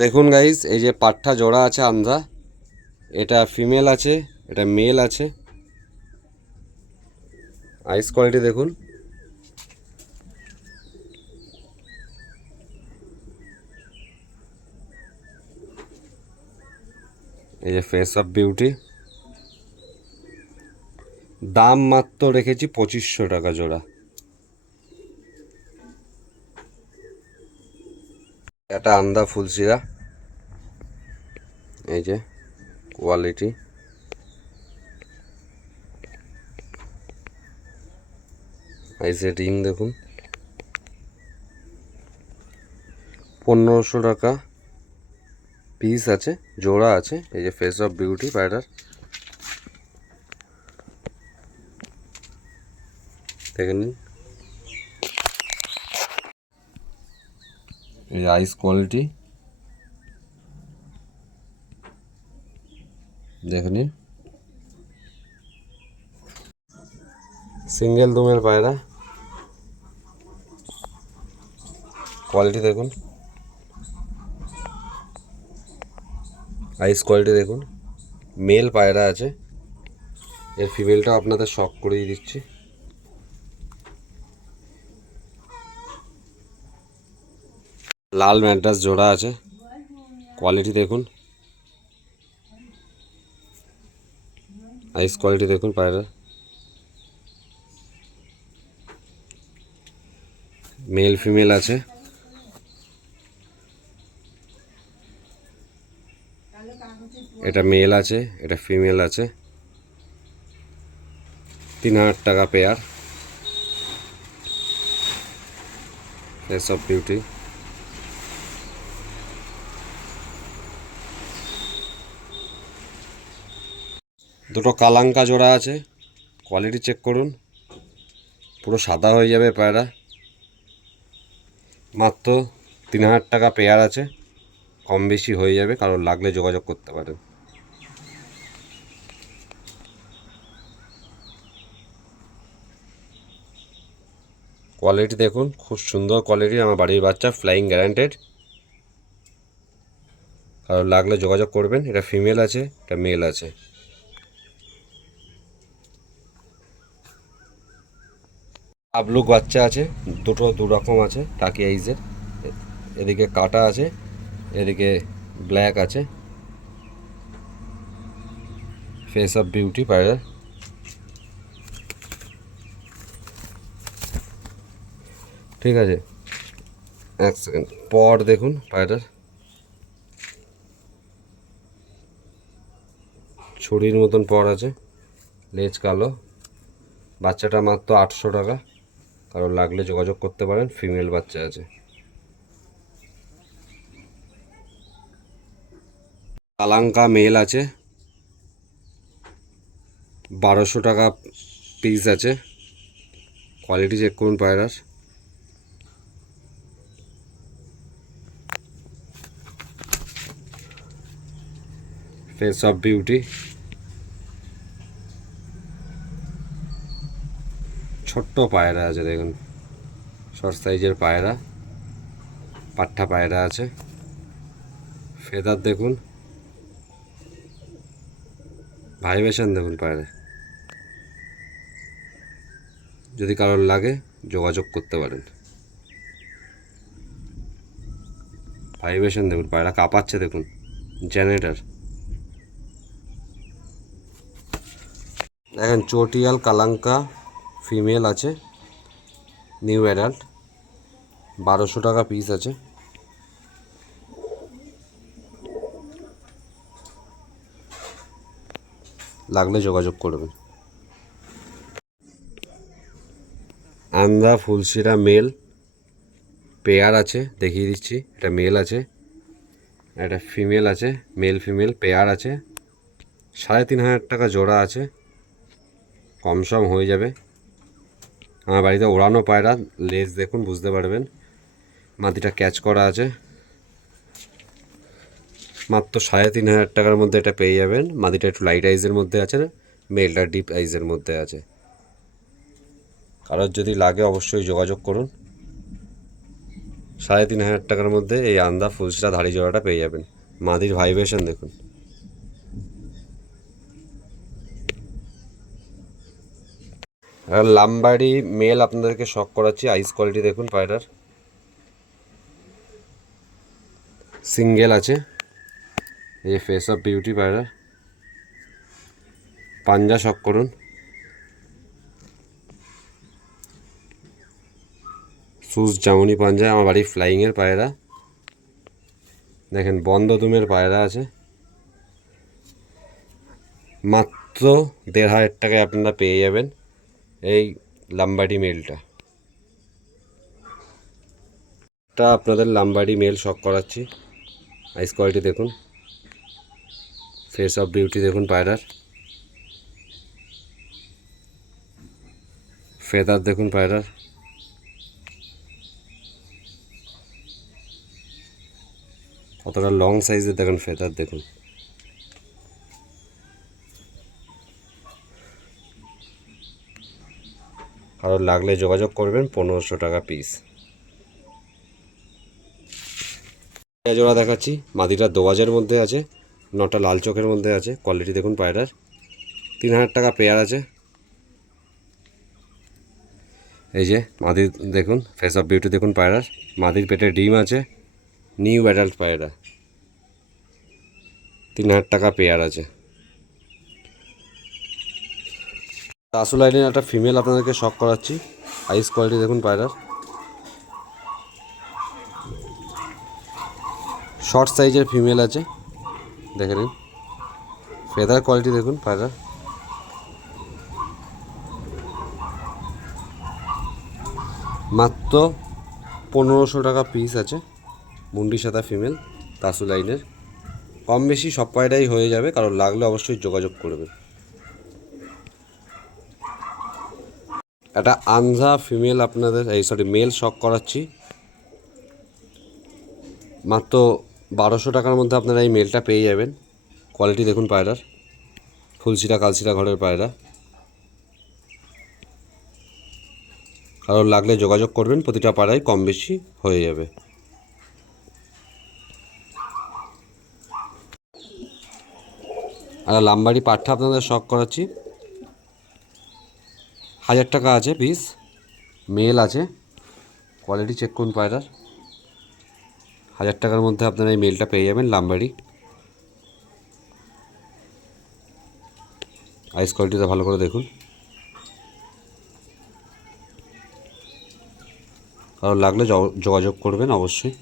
দেখুন গাইস, এই যে পাঠা জোড়া আছে আন্ধা, এটা ফিমেল আছে, এটা মেল আছে। আইস কোয়ালিটি দেখুন। এই যে ফেস অফ বিউটি। দাম মাত্র রেখেছি 2500 টাকা জোড়া। এটা আন্ধা ফুলশিরা, এই যে কোয়ালিটি। আইসে রিং দেখুন, 1500 টাকা পিস আছে, জোড়া আছে। এই যে ফেস অফ বিউটি পায়রার, দেখে নিন। এই যে আইস কোয়ালিটি দেখে নিন। সিঙ্গেল দুমের পায়রা, কোয়ালিটি দেখুন। আইস কোয়ালিটি দেখুন। মেল পায়রা আছে, এর ফিমেলটাও আপনাদের শখ করিয়ে দিচ্ছি। লাল ম্যাড্রাস জোড়া আছে, কোয়ালিটি দেখুন। আইস কোয়ালিটি দেখুন পায়রার। মেল ফিমেল আছে। এটা মেল আছে, এটা ফিমেল আছে। 3000 টাকা পেয়ার। Face of beauty. দুটো কালাঙ্কা জোড়া আছে, কোয়ালিটি চেক করুন। পুরো সাদা হয়ে যাবে পায়রা। মাত্র 3000 টাকা পেয়ার আছে, কম বেশি হয়ে যাবে, কারণ লাগলে যোগাযোগ করতে পারেন। কোয়ালিটি দেখুন, খুব সুন্দর কোয়ালিটি। আমার বাড়ির বাচ্চা, ফ্লাইং গ্যারান্টেড। কারণ লাগলে যোগাযোগ করবেন। এটা ফিমেল আছে, এটা মেল আছে। আবলুক বাচ্চা আছে, দুটো দু রকম আছে টাকি আইজের। এদিকে কাটা আছে, এদিকে ব্ল্যাক আছে। ফেস অফ বিউটি পায়রা। ঠিক আছে, এক সেকেন্ড। পর দেখুন পায়রার, ছুরির মতন পর আছে, লেজ কালো। বাচ্চাটা মাত্র 800 টাকা, কারণ লাগলে যোগাযোগ করতে পারেন। ফিমেল বাচ্চা আছে। কালাঙ্কা মেল আছে, 1200 টাকা পিস আছে। কোয়ালিটি চেক করুন পায়রার। Face of beauty. ছোট্ট পায়রা আছে দেখুন, শর্ট সাইজের পায়রা, পাঠা পায়রা আছে। ফেদার দেখুন, ভাইব্রেশন দেখুন পায়রা। যদি কারোর লাগে যোগাযোগ করতে পারেন। ভাইব্রেশন দেখুন, পায়রা কাঁপাচ্ছে দেখুন, জেনারেটার। দেখেন চটিয়াল কালাঙ্কা ফিমেল আছে, নিউ অ্যাডাল্ট, 1200 টাকা পিস আছে। লাগলে যোগাযোগ করবেন। আন্ধা ফুলশিরা মেল পেয়ার আছে, দেখিয়ে দিচ্ছি। এটা মেল আছে, এটা ফিমেল আছে। মেল ফিমেল পেয়ার আছে। 3500 টাকা জোড়া আছে, কম সম হয়ে যাবে। আমার বাড়িতে ওড়ানো পায়রা, লেজ দেখুন, বুঝতে পারবেন। মাটিটা ক্যাচ করা আছে। মাত্র 3500 টাকার মধ্যে এটা পেয়ে যাবেন। মাদিটা একটু লাইট আইজের মধ্যে আছে, মেলটা ডিপ আইজের মধ্যে আছে। কারোর যদি লাগে অবশ্যই যোগাযোগ করুন। 3,500 টাকার মধ্যে এই আন্দা ফুলশিরা ধাড়ি জোড়াটা পেয়ে যাবেন। মাদির ভাইব্রেশন দেখুন। আর লাম্বাড়ি মেল আপনাদেরকে শখ করাচ্ছি। আইস কোয়ালিটি দেখুন পায়রার, সিঙ্গেল আছে। এই যে ফেস অফ বিউটি পায়রার, পাঞ্জা শখ করুন। সুজ জামুনি পাঞ্জায়, আমার বাড়ি ফ্লাইংয়ের পায়রা। দেখেন বন্ধ দুমের পায়রা আছে। মাত্র 1,500 টাকায় আপনারা পেয়ে যাবেন এই লাম্বাডি মেলটা। আপনাদের লাম্বাডি মেল শখ করাচ্ছি। আইস কোয়ালিটি দেখুন, ফেস অফ বিউটি দেখুন পায়রার, ফেদার দেখুন পায়রার, কতটা লং সাইজের দেখুন ফেদার দেখুন। কারোর লাগলে যোগাযোগ করবেন, 1500 টাকা পিস। জোড়া দেখাচ্ছি, মাদিটা দোয়াজের মধ্যে আছে, নটা লাল চোখের মধ্যে আছে। কোয়ালিটি দেখুন পায়রার, 3,000 টাকা পেয়ার আছে। এই যে মাদির দেখুন, ফেস অফ বিউটি দেখুন পায়রার, মাদির পেটে ডিম আছে, নিউ অ্যাডাল্ট পায়রা, 3,000 টাকা পেয়ার আছে। আসল লাইনের একটা ফিমেল আপনাদেরকে শখ করাচ্ছি। আইস কোয়ালিটি দেখুন পায়রার, শর্ট সাইজের ফিমেল আছে, দেখে নিন। ফেদার কোয়ালিটি দেখুন পায়রার, মাত্র 1500 টাকা পিস আছে। মুন্ডি সাদা ফিমেল, তাসু লাইনের। কম বেশি সব পায়রাই হয়ে যাবে, কারণ লাগলে অবশ্যই যোগাযোগ করবে। একটা আনজা ফিমেল আপনাদের, মেল শখ করাচ্ছি। মাত্র 1200 টাকার মধ্যে আপনারা এই মেলটা পেয়ে যাবেন। কোয়ালিটি দেখুন পায়রার, ফুলশিরা কালশিরা ঘরের পায়রা। কারোর লাগলে যোগাযোগ করবেন, প্রতিটা পাড়ায় কম বেশি হয়ে যাবে। আর লাম্বাড়ি পাঠা আপনাদের শখ করাচ্ছি, 1000 টাকা আছে পিস, মেল আছে। কোয়ালিটি চেক করুন পায়রার, 1000 টাকার মধ্যে আপনারা এই মেলটা পেয়ে যাবেন লাম্বাড়ি। আইস কোয়ালিটিটা ভালো করে দেখুন। কারণ লাগলে যোগাযোগ করবেন অবশ্যই।